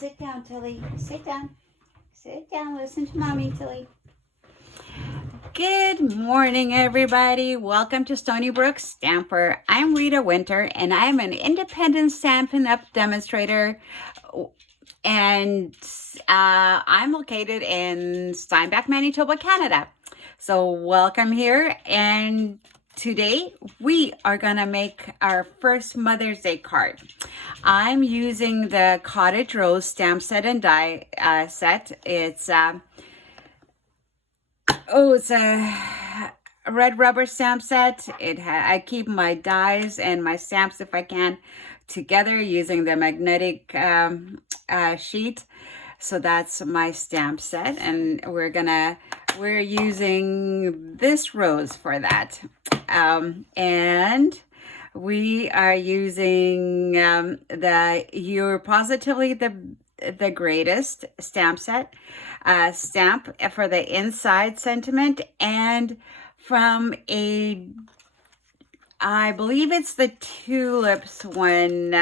Sit down, Tilly. Sit down. Sit down. Listen to Mommy, Tilly. Good morning, everybody. Welcome to Stonybrook Stamper. I'm Rita Winter, and I'm an independent Stampin' Up! Demonstrator. And I'm located in Steinbach, Manitoba, Canada. So welcome here. And today we are gonna make our first Mother's Day card. I'm using the Cottage Rose stamp set and die set. It's a red rubber stamp set. I keep my dies and my stamps, if I can, together using the magnetic sheet. So that's my stamp set, and we're using this rose for that. And we are using You're Positively the Greatest stamp set, stamp for the inside sentiment, and from I believe it's the tulips one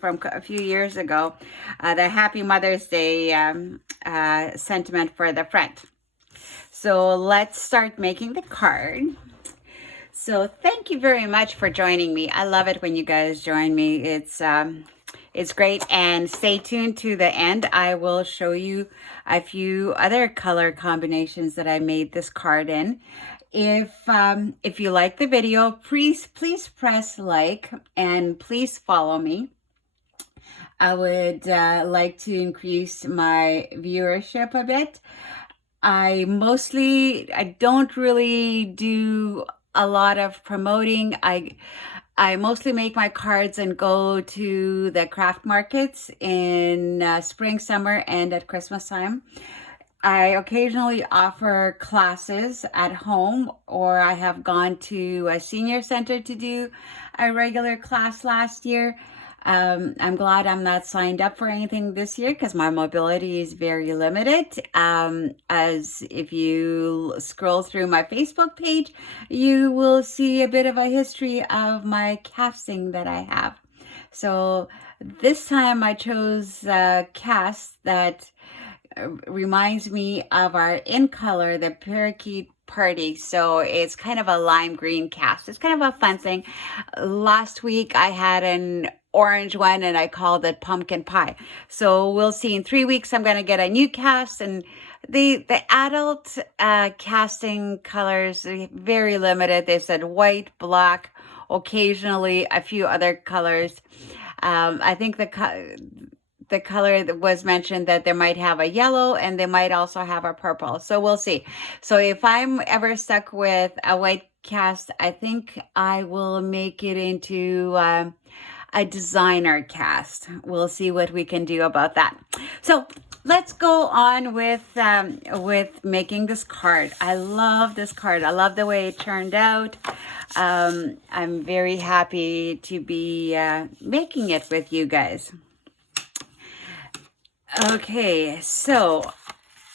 from a few years ago, the Happy Mother's Day sentiment for the front. So let's start making the card. So thank you very much for joining me. I love it when you guys join me. It's great, and stay tuned to the end. I will show you a few other color combinations that I made this card in. If you like the video, please press like, and please follow me. I would like to increase my viewership a bit. I don't really do a lot of promoting. I mostly make my cards and go to the craft markets in spring, summer, and at Christmas time. I occasionally offer classes at home, or I have gone to a senior center to do a regular class last year. I'm glad I'm not signed up for anything this year because my mobility is very limited. As if you scroll through my Facebook page, you will see a bit of a history of my casting that I have. So this time I chose a cast that reminds me of our in color, the Parakeet Party. So it's kind of a lime green cast. It's kind of a fun thing. Last week I had an orange one and I called it pumpkin pie. So we'll see in 3 weeks I'm going to get a new cast, and the adult casting colors very limited. They said white, black, occasionally a few other colors. I think the color that was mentioned that they might have a yellow and they might also have a purple. So we'll see. So if I'm ever stuck with a white cast, I think I will make it into a designer cast. We'll see what we can do about that. So let's go on with making this card. I love this card. I love the way it turned out. I'm very happy to be making it with you guys. Okay, so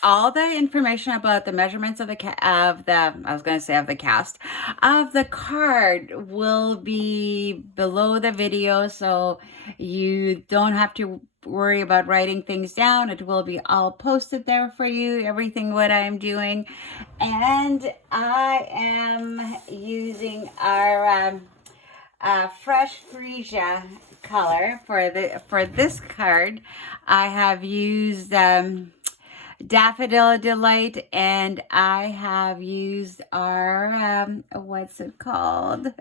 all the information about the measurements of the cast of the card will be below the video, so you don't have to worry about writing things down. It will be all posted there for you, everything what I'm doing. And I am using our fresh freesia color for this card. I have used Daffodil Delight, and I have used our what's it called?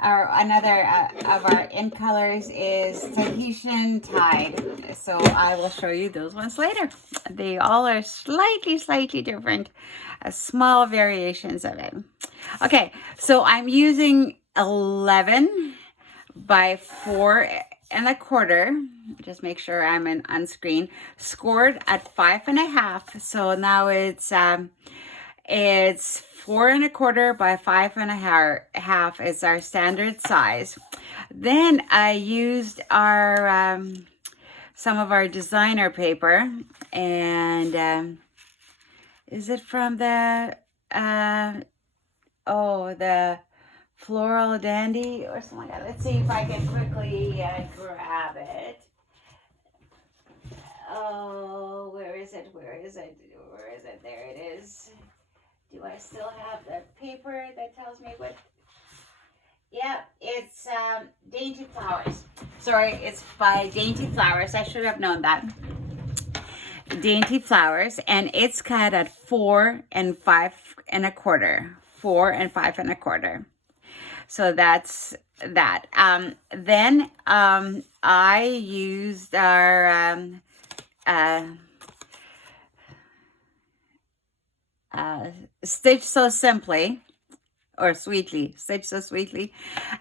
Another of our in colors is Tahitian Tide. So I will show you those ones later. They all are slightly different, small variations of it. Okay, so I'm using 11 by 4 1/4. Just make sure I'm on screen. Scored at 5 1/2. So now it's 4 1/4 by 5 1/2 is our standard size. Then I used our some of our designer paper, and is it from the the Floral Dandy or something like that? Let's see if I can quickly grab it. Oh, where is it? Where is it? Where is it? There it is. Do I still have the paper that tells me what? Yeah, it's Dainty Flowers. Sorry, it's by Dainty Flowers. I should have known that. Dainty Flowers, and it's cut at 4 and 5 1/4. 4 and 5 1/4. So that's that. Then I used our Stitch So Simply, or Sweetly, Stitch So Sweetly.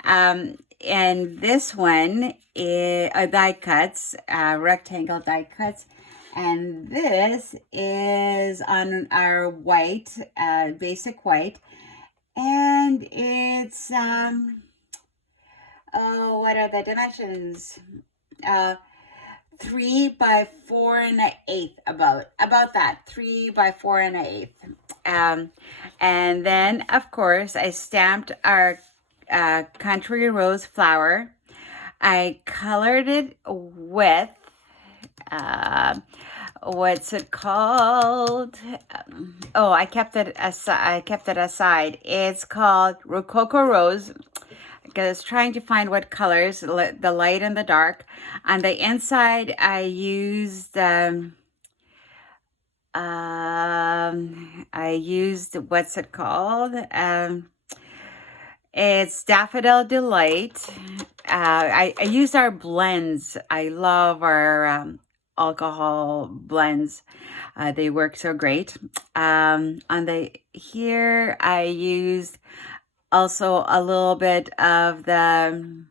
And this one is die cuts, rectangle die cuts. And this is on our white, basic white. And it's, oh, what are the dimensions? 3 by 4 1/8, about that, 3 by 4 1/8. And then, of course, I stamped our Country Rose flower. I colored it with, what's it called? Oh, I kept it aside. It's called Rococo Rose, because I was trying to find what colors, the light and the dark. On the inside, I used what's it called? It's Daffodil Delight. I used our blends. I love our alcohol blends. They work so great. On the here, I used also a little bit of the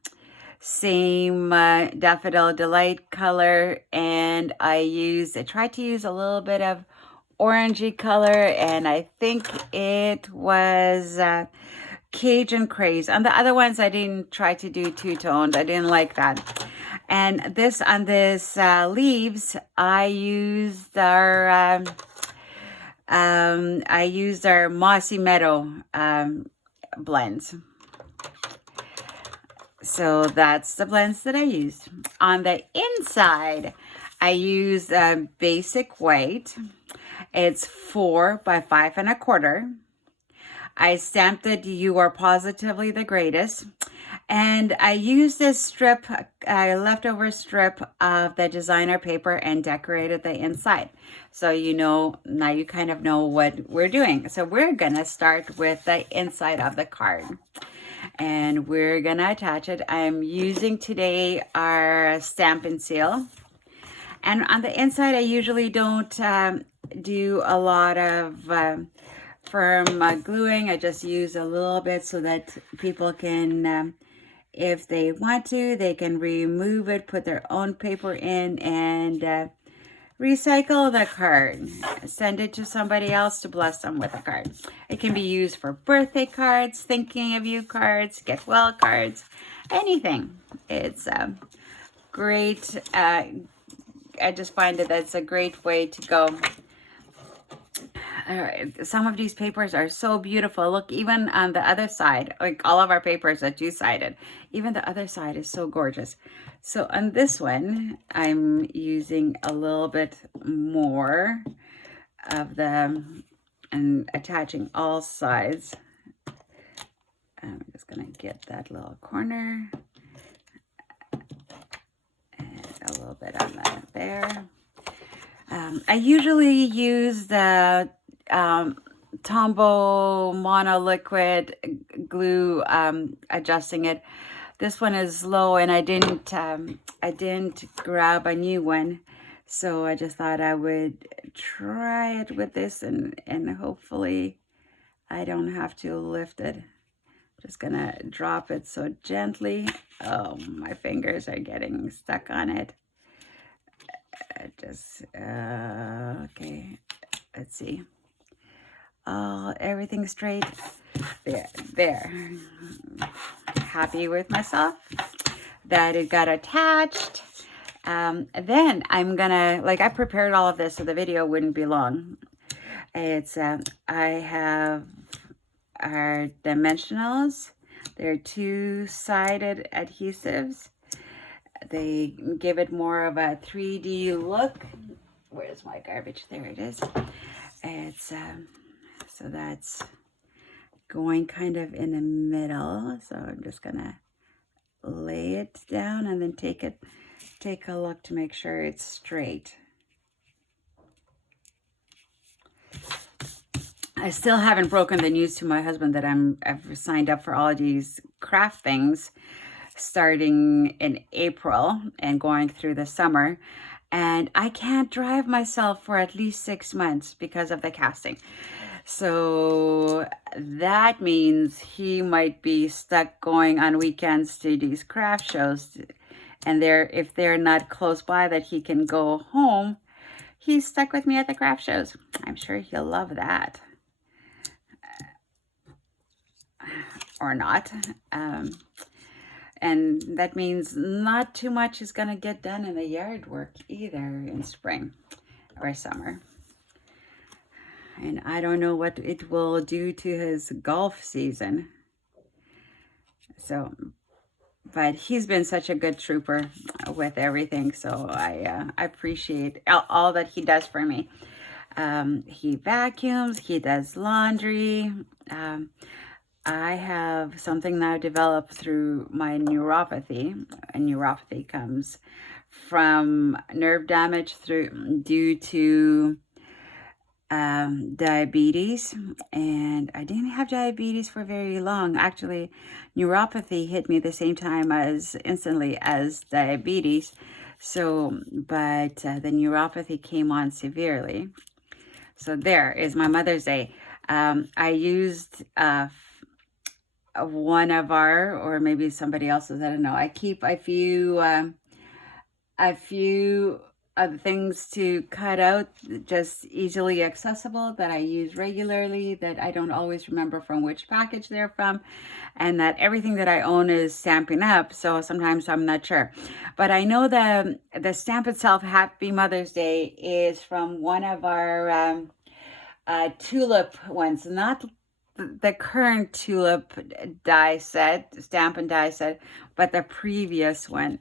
same Daffodil Delight color, and I tried to use a little bit of orangey color, and I think it was Cajun Craze. On the other ones, I didn't try to do two-toned. I didn't like that. And this, on this leaves, I used our Mossy Meadow blends. So that's the blends that I used. On the inside, I used a basic white. It's 4 by 5 1/4. I stamped it, "You Are Positively the Greatest." And I used this strip, leftover strip of the designer paper, and decorated the inside. So now you kind of know what we're doing. So we're gonna start with the inside of the card. And we're gonna attach it. I'm using today our Stampin' Seal. And on the inside, I usually don't do a lot of firm gluing. I just use a little bit so that people can, if they want to, they can remove it, put their own paper in, and recycle the card. Send it to somebody else to bless them with a card. It can be used for birthday cards, thinking of you cards, get well cards, anything. It's great. I just find that that's a great way to go. All right, some of these papers are so beautiful. Look, even on the other side, like all of our papers are two-sided. Even the other side is so gorgeous. So on this one, I'm using a little bit more of and attaching all sides. I'm just gonna get that little corner. And a little bit on that there. I usually use the Tombow Mono Liquid glue, adjusting it. This one is low, and I didn't grab a new one, so I just thought I would try it with this, and hopefully I don't have to lift it. Just gonna drop it so gently. Oh, my fingers are getting stuck on it. Okay, let's see. Everything straight. There. Happy with myself that it got attached. Then I'm gonna, I prepared all of this so the video wouldn't be long. It's, I have our dimensionals. They're two-sided adhesives. They give it more of a 3D look. Where's my garbage? There it is. It's so that's going kind of in the middle. So I'm just gonna lay it down and then take a look to make sure it's straight. I still haven't broken the news to my husband that I've signed up for all of these craft things starting in April and going through the summer. And I can't drive myself for at least 6 months because of the casting. So that means he might be stuck going on weekends to these craft shows. And if they're not close by that he can go home, he's stuck with me at the craft shows. I'm sure he'll love that. Or not. And that means not too much is going to get done in the yard work either in spring or summer. And I don't know what it will do to his golf season. So, but he's been such a good trooper with everything. So I appreciate all that he does for me. He vacuums, he does laundry. I have something now developed through my neuropathy. And neuropathy comes from nerve damage due to diabetes. And I didn't have diabetes for very long. Actually, neuropathy hit me the same time instantly as diabetes. So, but the neuropathy came on severely. So there is my Mother's Day. I used one of our, or maybe somebody else's, I don't know. I keep a few of things to cut out, just easily accessible, that I use regularly, that I don't always remember from which package they're from, and that everything that I own is Stampin' Up, so sometimes I'm not sure. But I know the stamp itself, Happy Mother's Day, is from one of our tulip ones, not the current tulip die set, stamp and die set, but the previous one.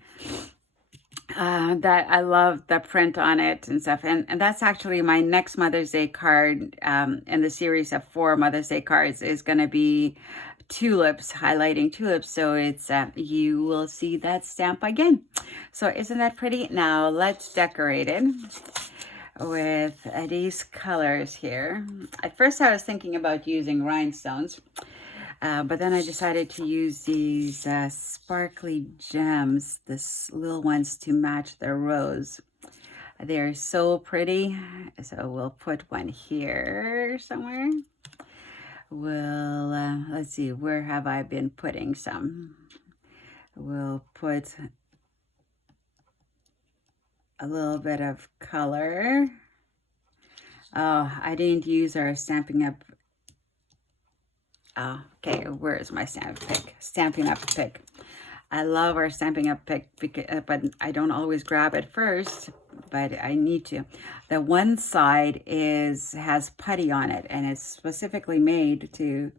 That I love the print on it and stuff. And that's actually my next Mother's Day card in the series of 4 Mother's Day cards is going to be tulips, highlighting tulips. So it's you will see that stamp again. So isn't that pretty? Now let's decorate it with these colors here. At first I was thinking about using rhinestones, but then I decided to use these sparkly gems, this little ones, to match the rose. They're so pretty. So we'll put one here somewhere. We'll, let's see, where have I been putting some? We'll put a little bit of color. Oh, I didn't use our Stampin' Up. Oh, okay, where's my Stampin' Up pick? I love our Stampin' Up pick, but I don't always grab it first, but I need to. The one side has putty on it, and it's specifically made to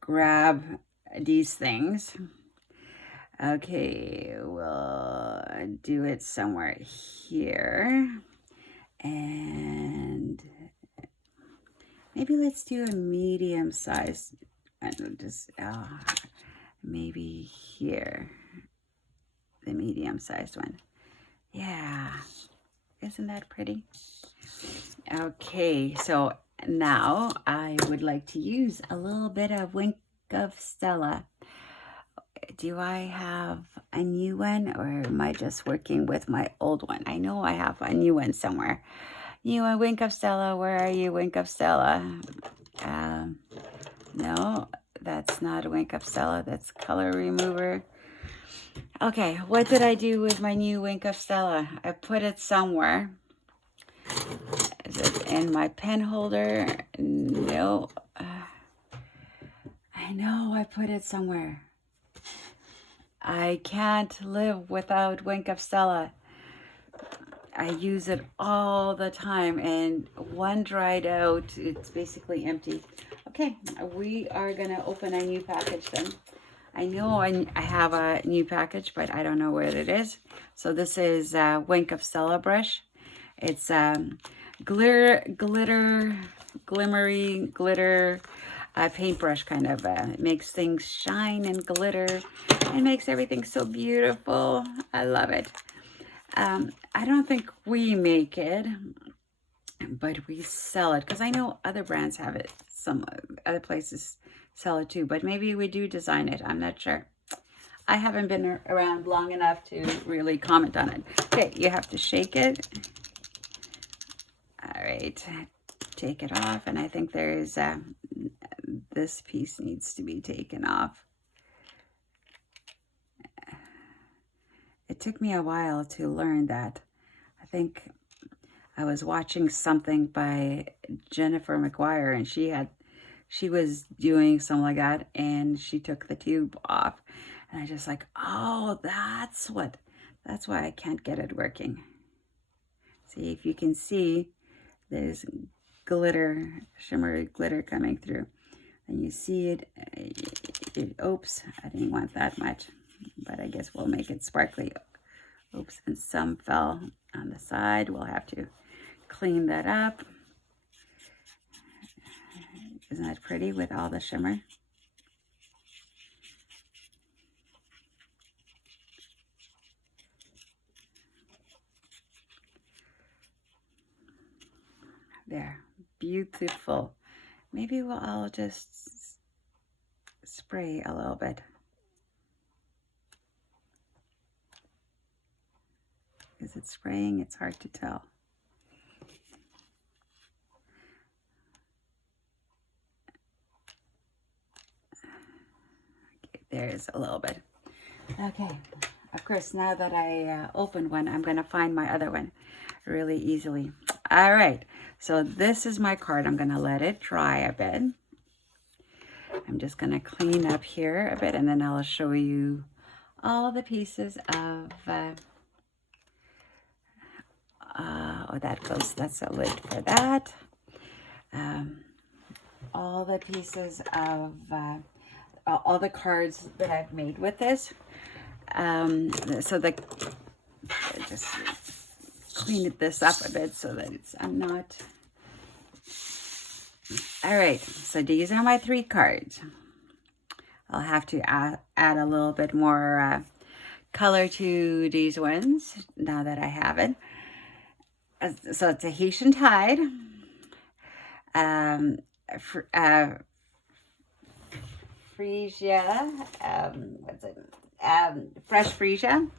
grab these things. Okay, we'll do it somewhere here. And maybe let's do a medium size. And just maybe here, the medium sized one. Yeah, isn't that pretty? Okay, so now I would like to use a little bit of Wink of Stella. Do I have a new one, or am I just working with my old one? I know I have a new one somewhere. You a Wink of Stella, where are you, Wink of Stella? No, that's not a Wink of Stella, that's Color Remover. Okay, what did I do with my new Wink of Stella? I put it somewhere. Is it in my pen holder? No. I know I put it somewhere. I can't live without Wink of Stella. I use it all the time, and one dried out, it's basically empty. Okay, we are gonna open a new package then. I know I have a new package, but I don't know where it is. So this is Wink of Stella brush. It's glimmery glitter paintbrush kind of. It makes things shine and glitter. It makes everything so beautiful. I love it. I don't think we make it, but we sell it because I know other brands have it. Some other places sell it too, but maybe we do design it. I'm not sure. I haven't been around long enough to really comment on it. Okay, you have to shake it. All right, take it off, and I think there's this piece needs to be taken off. It took me a while to learn that. I think I was watching something by Jennifer McGuire, and she was doing something like that, and she took the tube off, and I just like, oh, that's why I can't get it working. See, if you can see, there's glitter, shimmery glitter coming through, and you see it, oops, I didn't want that much, but I guess we'll make it sparkly. Oops, and some fell on the side. We'll have to clean that up. Isn't that pretty with all the shimmer? There, beautiful. Maybe I'll just spray a little bit. Is it spraying? It's hard to tell. Okay, there's a little bit. Okay, of course, now that I opened one, I'm going to find my other one really easily. All right, so this is my card. I'm going to let it dry a bit. I'm just going to clean up here a bit, and then I'll show you all the pieces of... that's a lid for that. All the pieces of, all the cards that I've made with this. So just clean this up a bit so that I'm not. All right, so these are my 3 cards. I'll have to add a little bit more color to these ones now that I have it. So it's a Haitian tide, freesia, fresh freesia,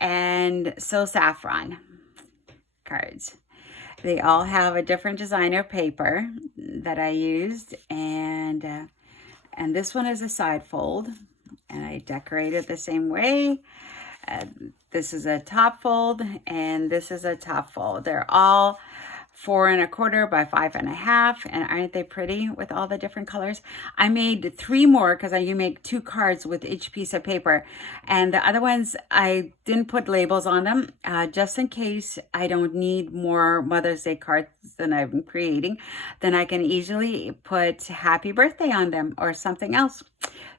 and so saffron cards. They all have a different designer paper that I used, and this one is a side fold, and I decorated the same way. This is a top fold, and this is a top fold. They're all 4 1/4 by 5 1/2, and aren't they pretty with all the different colors? I made 3 more because you make 2 cards with each piece of paper, and the other ones I didn't put labels on them just in case I don't need more Mother's Day cards than I'm creating. Then I can easily put happy birthday on them or something else.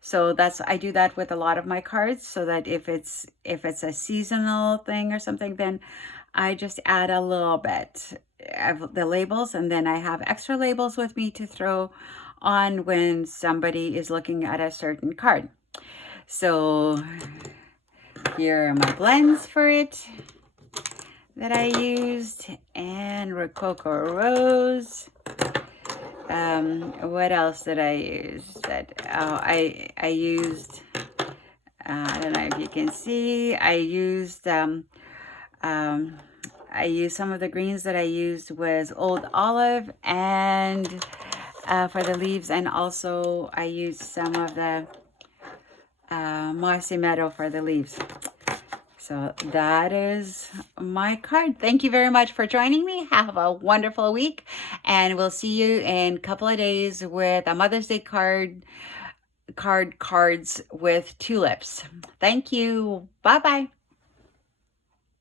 So I do that with a lot of my cards, so that if it's a seasonal thing or something, then I just add a little bit of the labels, and then I have extra labels with me to throw on when somebody is looking at a certain card. So here are my blends for it that I used, and Rococo Rose. What else did I use? I used, I don't know if you can see, I used some of the greens that I used was Old Olive, and for the leaves, and also I used some of the Mossy Meadow for the leaves. So that is my card. Thank you very much for joining me. Have a wonderful week, and we'll see you in a couple of days with a Mother's Day cards with tulips. Thank you. Bye-bye.